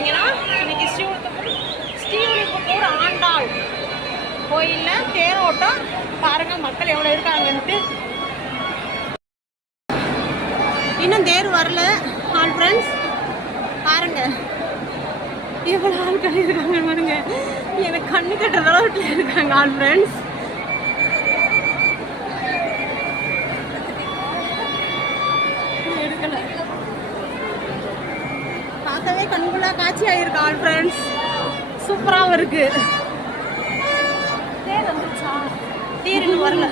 பார்த்தீங்கன்னா இன்னைக்கு ஸ்ரீவில்லிபுத்தூர் ஆண்டாள் கோயிலில் தேரோட்டம். பாருங்க மக்கள் எவ்வளோ இருக்காங்கன்ட்டு. இன்னும் தேர் வரல ஆல் ஃப்ரெண்ட்ஸ். பாருங்க எவ்வளோ ஆட்கள் இருக்காங்க பாருங்க. எனக்கு கண்ணு கட்டுற அளவுக்கு இருக்காங்க ஆல் ஃப்ரெண்ட்ஸ். எடுக்கல பார்க்கவே கண்குள்ளா காட்சியா இருக்கு ஆல் ஃப்ரெண்ட்ஸ். சூப்பராகவும் இருக்கு. தேர் வந்துருச்சா? தேர் இன்னும் வரல.